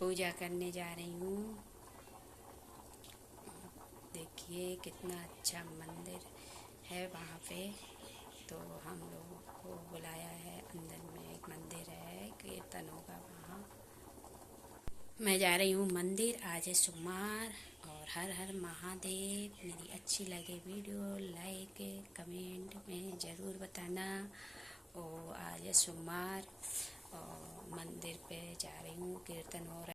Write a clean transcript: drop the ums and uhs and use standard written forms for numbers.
पूजा करने जा रही हूँ। देखिए कितना अच्छा मंदिर है वहाँ पे। तो हम लोगों को बुलाया है, अंदर में एक मंदिर है, कीर्तन होगा वहाँ। मैं जा रही हूँ मंदिर, आज है सोमवार। और हर हर महादेव। मेरी अच्छी लगे वीडियो लाइक कमेंट में ज़रूर बताना। और आज है सोमवार और मंदिर पे जा रही हूँ, कीर्तन हो रहा है।